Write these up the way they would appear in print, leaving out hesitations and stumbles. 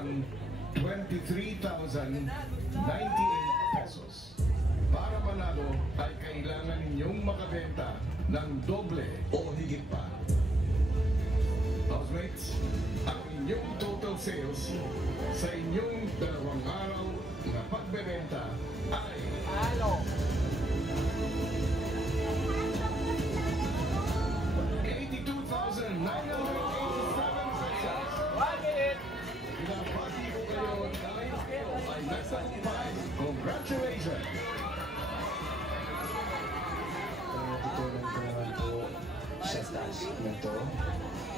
halagang 23,098 pesos. Para manalo ay kailangan ninyong makabenta ng doble o higit pa. Housemates, ang inyong total sales sa inyong 2 araw na pagbebenta ay 82,987 pesos. Pinapati ko kayo dahil kayo ay nagtagumpay. Congratulations! Natutunan ko naman po sa task na to.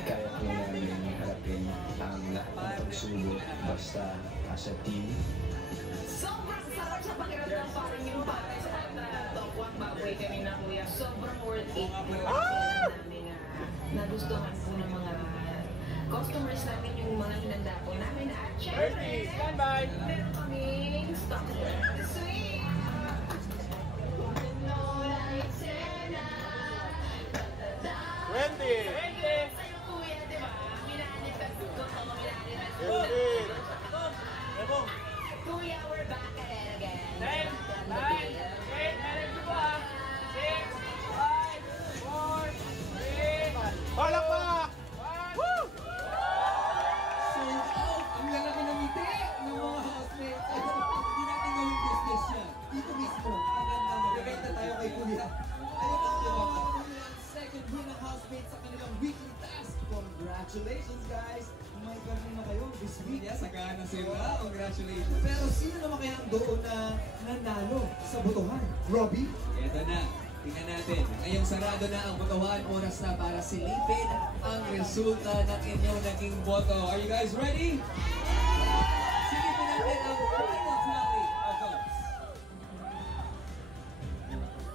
Kaya po namin harapin ang lahat ng pagsubok basta as a team. Sobrang sarap sa pakiramdam, parang yung pare sa top 1 baboy kami na kuya. Sobrang worth it po. Kaya namin nagustuhan po ng mga customers namin yung mga hinanda po namin. At syempre, standby! meron kaming stock sweet. Wendy! Sa'yo kuya, di ba? Minanifest ko ito, minanifest ko ito. Kuya, we're back at it again. 10, 9, 8, meron ko ba? 6, 5, 4, 3, palakpak! Woo! Sold out! Ang lalaki ng ngiti ng mga housemates. Hindi natin gawin business yan. Dito mismo, ang ganda mo. Bibenta tayo kay Kuya. Ayun ang Kuya. Second win ng housemates sa kanilang weekly task. Congratulations, guys! May karne na kayo this week. Yeah, sagana sila. Congratulations. Pero sino naman kaya ang doon na nanalo sa botohan? Robbie? Ito na. Tingnan natin. Ngayong sarado na ang botohan. Oras na para silipin ang resulta ng inyong naging boto. Are you guys ready? Silipin natin ang final tally of votes.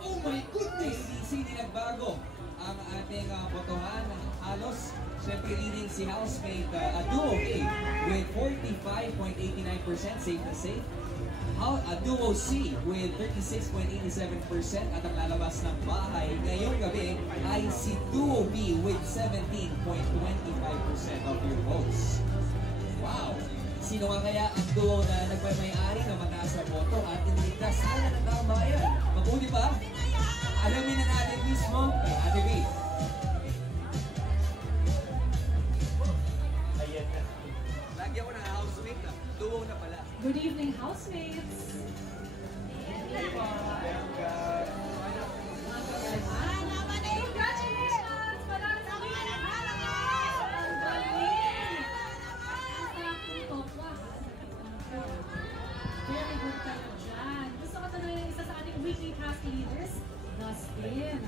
Oh my goodness! Hindi nagbago ang ating botohan. Halos, syempre leading si housemate Duo A with 45.89%, safe na safe. Duo C with 36.87% at ang lalabas ng bahay ngayong gabi ay si Duo B with 17.25% of your votes. Wow! Sino nga kaya ang duo na nagmay-ari na mataas na boto at iniligtas na ng taong bayan? Mabuti pa? Alamin na natin mismo kay Ate B. Ayan na. Lagi ako na housemate na. Duo na pala. Good evening, housemates! Congratulations! Maraming very good kayo dyan. Gusto ko tanongin ng isa sa ating weekly task leaders, Dustin.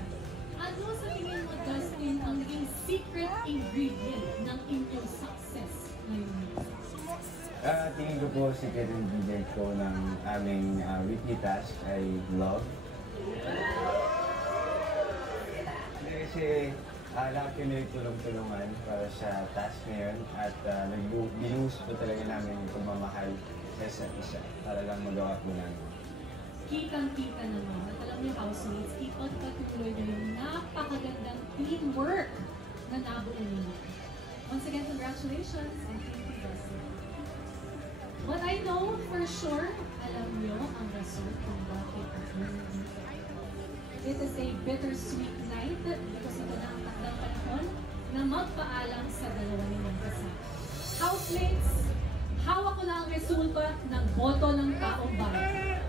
Ano sa tingin mo, Dustin, ang naging secret ingredient ng inyong success ngayon? Tingin ko po secret ingredient ko ng aming weekly task ay love. Kasi lahat kami nagtulong-tulungan para sa task ngayon at binuhos po talaga namin yung pagmamahal sa isa't isa para lang magawa po namin. Kitang-kita naman at alam niyo, housemates, ipagpatuloy na yung napakagandang teamwork na nabuo ninyo. Once again, congratulations and thank you, Dustin. What I know for sure, alam niyo ang result kung bakit it is a bittersweet night because ito na ang takdang panahon na magpaalam sa dalawa ninyong kasama. Housemates, hawak ko na ang resulta ng boto ng taong bayan.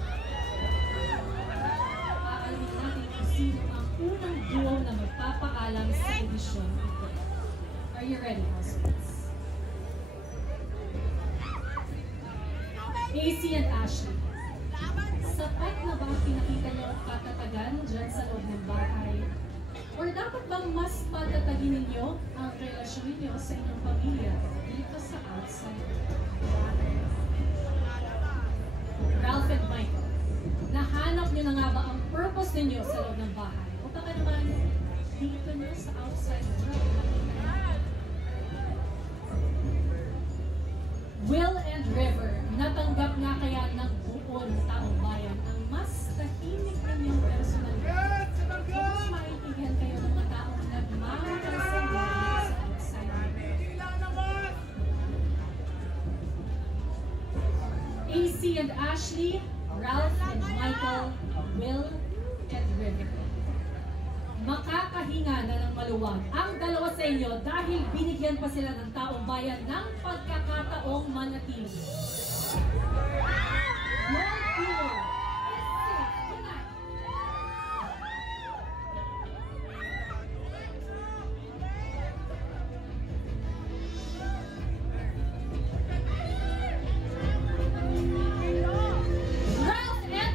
Aalamin natin kung sino ang unang duo na magpapaalam sa edisyon ito. Are you ready, housemates? AC and Ashley, sapat na ba pinakita niyo ang katatagan dyan sa loob ng bahay? Or dapat bang mas patatagin ninyo ang relasyon ninyo sa inyong pamilya dito sa outside? Ralph and Michael, nahanap niyo na nga ba ang purpose ninyo sa loob ng bahay? O baka naman dito niyo sa outside job? Will and River, natanggap nga kaya ng buo ng taong bayan ang mas tahimik ninyong personalidad? Mas maintindihan kayo ng mga taong nagmamahal sa inyo sa outside. AC and Ashley, Ralph and Michael, Will and River. Makakahinga na ng maluwag ang dalawa sa inyo dahil binigyan pa sila ng taong bayan ng pagkakataong manatili. Your duo is safe tonight. Ralph and Michael.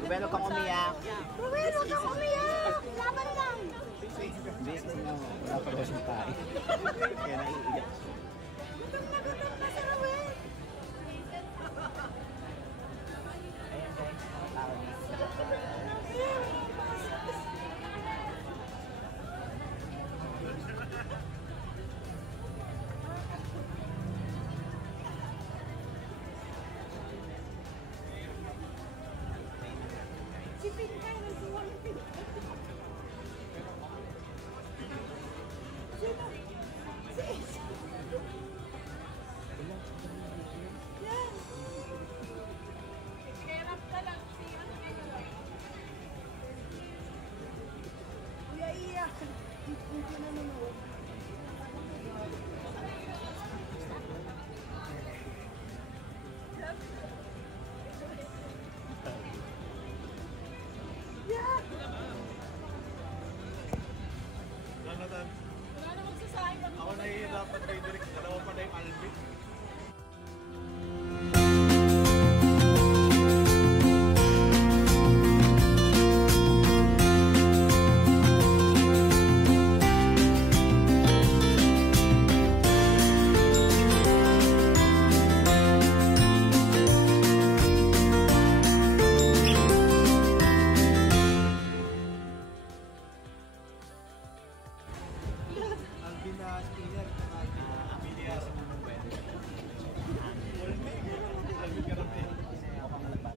Ruben, huwag kang umiyak. Ruben, huwag kang umiyak! Laban lang! Hindi, kasi wala pa daw siyang kain. Kaya naiiyak.